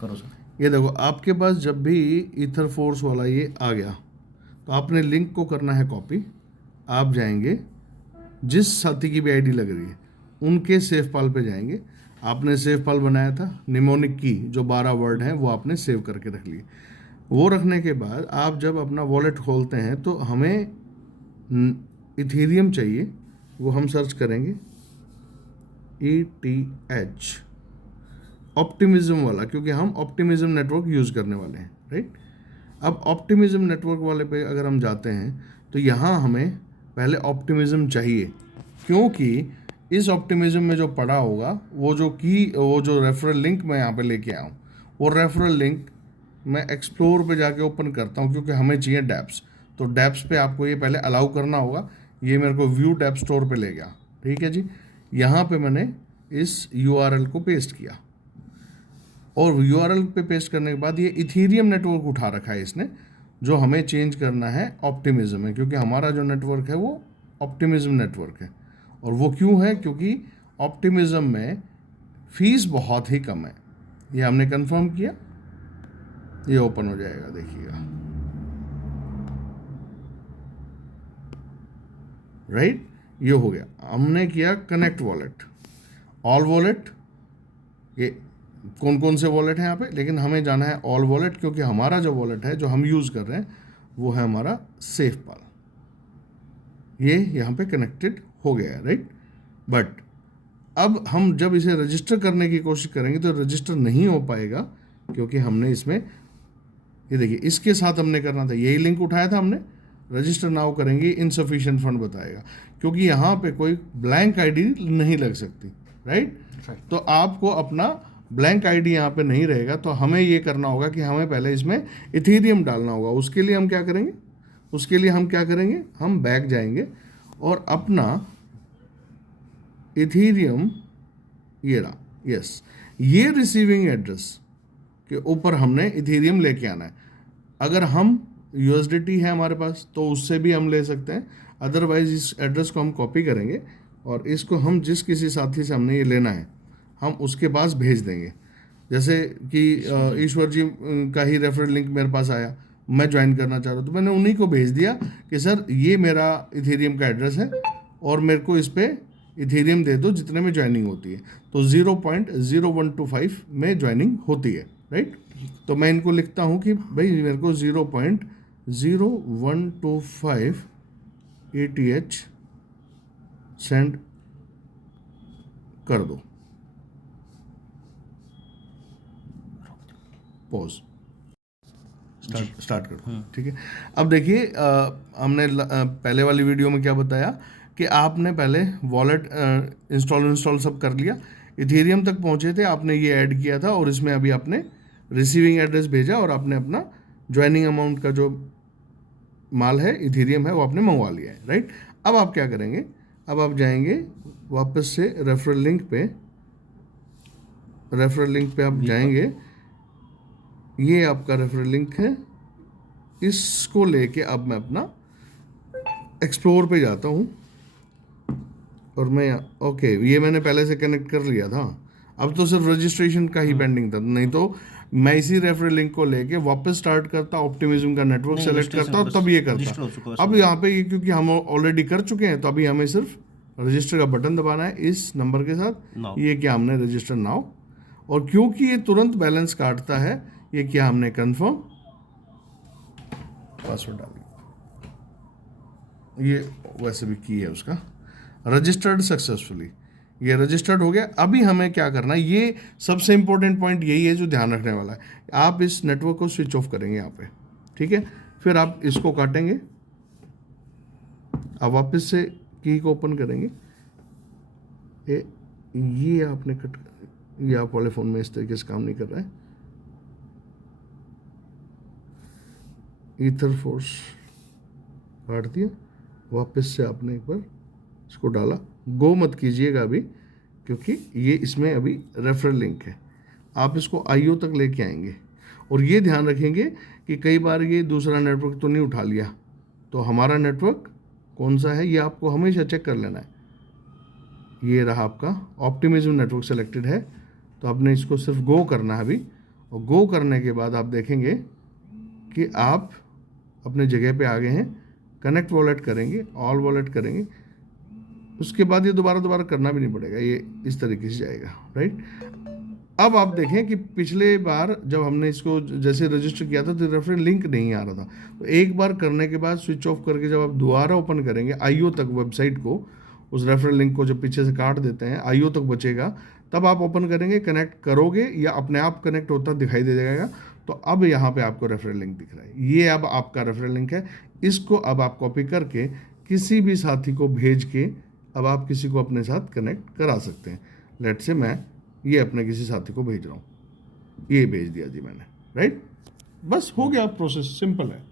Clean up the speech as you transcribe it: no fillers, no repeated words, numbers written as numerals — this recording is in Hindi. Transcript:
करो सर। ये देखो आपके पास जब भी ईथर फोर्स वाला ये आ गया तो आपने लिंक को करना है कॉपी। आप जाएंगे जिस साथी की भी आईडी लग रही है उनके सेव पाल पे जाएंगे। आपने सेव पाल बनाया था, निमोनिक की जो 12 वर्ड हैं वो आपने सेव करके रख लिए। वो रखने के बाद आप जब अपना वॉलेट खोलते हैं तो हमें इथेरियम चाहिए, वो हम सर्च करेंगे ETH ऑप्टिमिज्म वाला, क्योंकि हम ऑप्टिमिज्म नेटवर्क यूज़ करने वाले हैं, राइट। अब ऑप्टिमिज्म नेटवर्क वाले पे अगर हम जाते हैं तो यहाँ हमें पहले ऑप्टिमिज्म चाहिए, क्योंकि इस ऑप्टिमिज्म में जो पड़ा होगा वो जो रेफरल लिंक मैं यहाँ पे लेके आया हूँ, वो रेफरल लिंक मैं एक्सप्लोर पे जाके ओपन करता हूँ, क्योंकि हमें चाहिए डैप्स। तो डैप्स पे आपको ये पहले अलाउ करना होगा। ये मेरे को व्यू डैप स्टोर पे ले गया, ठीक है जी। यहाँ पे मैंने इस URL को पेस्ट किया और URL पे पेस्ट करने के बाद ये इथीरियम नेटवर्क उठा रखा है इसने, जो हमें चेंज करना है ऑप्टिमिज्म में, क्योंकि हमारा जो नेटवर्क है वो ऑप्टिमिज्म नेटवर्क है। और वो क्यों है? क्योंकि ऑप्टिमिज्म में फीस बहुत ही कम है। ये हमने कंफर्म किया, ये ओपन हो जाएगा, देखिएगा, राइट। ये हो गया, हमने किया कनेक्ट वॉलेट, ऑल वॉलेट। ये कौन कौन से वॉलेट हैं यहाँ पे, लेकिन हमें जाना है ऑल वॉलेट, क्योंकि हमारा जो वॉलेट है जो हम यूज़ कर रहे हैं वो है हमारा सेफ पाल। ये यहाँ पे कनेक्टेड हो गया है, राइट। बट अब हम जब इसे रजिस्टर करने की कोशिश करेंगे तो रजिस्टर नहीं हो पाएगा, क्योंकि हमने इसमें, ये देखिए, इसके साथ हमने करना था, यही लिंक उठाया था हमने। रजिस्टर नाउ करेंगे, इनसफिशिएंट फंड बताएगा, क्योंकि यहाँ पे कोई ब्लैंक आईडी नहीं लग सकती, राइट। तो आपको अपना ब्लैंक आईडी यहाँ पे नहीं रहेगा, तो हमें ये करना होगा कि हमें पहले इसमें इथेरियम डालना होगा। उसके लिए हम क्या करेंगे, हम बैक जाएंगे और अपना इथेरियम, ये रहा, यस, ये रिसीविंग एड्रेस के ऊपर हमने इथेरियम लेके आना है। अगर हम USDT है हमारे पास तो उससे भी हम ले सकते हैं, अदरवाइज इस एड्रेस को हम कॉपी करेंगे और इसको हम जिस किसी साथी से हमने ये लेना है हम उसके पास भेज देंगे। जैसे कि ईश्वर जी का ही रेफरल लिंक मेरे पास आया, मैं ज्वाइन करना चाह रहा हूँ, तो मैंने उन्हीं को भेज दिया कि सर ये मेरा इथेरियम का एड्रेस है और मेरे को इस पर इथेरियम दे दो जितने में ज्वाइनिंग होती है। तो 0.0125 में ज्वाइनिंग होती है, राइट। तो मैं इनको लिखता हूँ कि भाई मेरे को 0.0125 ETH सेंड कर दो। पॉज, स्टार्ट कर दो, ठीक है। अब देखिए हमने पहले वाली वीडियो में क्या बताया कि आपने पहले वॉलेट इंस्टॉल सब कर लिया, इथेरियम तक पहुंचे थे, आपने ये ऐड किया था और इसमें अभी आपने रिसीविंग एड्रेस भेजा और आपने अपना ज्वाइनिंग अमाउंट का जो माल है, इथेरियम है, वो आपने मंगवा लिया है, राइट। अब आप क्या करेंगे, अब आप जाएंगे वापस से रेफरल लिंक पे आप जाएंगे। ये आपका रेफरल लिंक है, इसको लेके अब मैं अपना एक्सप्लोर पे जाता हूँ और मैं, ओके, ये मैंने पहले से कनेक्ट कर लिया था। अब तो सिर्फ रजिस्ट्रेशन का ही पेंडिंग था, नहीं तो मैं इसी रेफरल लिंक को लेके वापस स्टार्ट करता, ऑप्टिमिज्म का नेटवर्क सेलेक्ट करता और तब ये करता। अब यहाँ पे ये क्योंकि हम ऑलरेडी कर चुके हैं तो अभी हमें सिर्फ रजिस्टर का बटन दबाना है इस नंबर के साथ, ये क्या हमने रजिस्टर नाउ, और क्योंकि ये तुरंत बैलेंस काटता है, ये क्या हमने कंफर्म पासवर्ड डाल दिया, ये वैसे भी की है उसका, रजिस्टर्ड सक्सेसफुली, ये रजिस्टर्ड हो गया। अभी हमें क्या करना है, ये सबसे इंपॉर्टेंट पॉइंट यही है जो ध्यान रखने वाला है। आप इस नेटवर्क को स्विच ऑफ करेंगे यहाँ पे, ठीक है, फिर आप इसको काटेंगे, आप वापस से की को ओपन करेंगे, ये आपने कट, ये आप वाले फ़ोन में इस तरीके से काम नहीं कर रहा है, ईथर फोर्स काट दिया, वापस से आपने एक बार इसको डाला, गो मत कीजिएगा अभी, क्योंकि ये इसमें अभी रेफरल लिंक है। आप इसको IO तक लेके आएंगे और ये ध्यान रखेंगे कि कई बार ये दूसरा नेटवर्क तो नहीं उठा लिया, तो हमारा नेटवर्क कौन सा है ये आपको हमेशा चेक कर लेना है। ये रहा आपका ऑप्टिमिज्म नेटवर्क सेलेक्टेड है, तो आपने इसको सिर्फ गो करना है अभी और गो करने के बाद आप देखेंगे कि आप अपने जगह पे आ गए हैं। कनेक्ट वॉलेट करेंगे, ऑल वॉलेट करेंगे, उसके बाद ये दोबारा करना भी नहीं पड़ेगा, ये इस तरीके से जाएगा, राइट। अब आप देखें कि पिछले बार जब हमने इसको जैसे रजिस्टर किया था तो रेफरेंस लिंक नहीं आ रहा था, तो एक बार करने के बाद स्विच ऑफ करके जब आप दोबारा ओपन करेंगे आईओ तक वेबसाइट को, उस रेफरल लिंक को जब पीछे से काट देते हैं आईओ तक बचेगा, तब आप ओपन करेंगे, कनेक्ट करोगे या अपने आप कनेक्ट होता दिखाई दे जाएगा। तो अब यहाँ पे आपको रेफरल लिंक दिख रहा है, ये अब आपका रेफरल लिंक है। इसको अब आप कॉपी करके किसी भी साथी को भेज के अब आप किसी को अपने साथ कनेक्ट करा सकते हैं। लेट से मैं ये अपने किसी साथी को भेज रहा हूँ, ये भेज दिया जी मैंने, राइट। बस हो गया, प्रोसेस सिंपल है।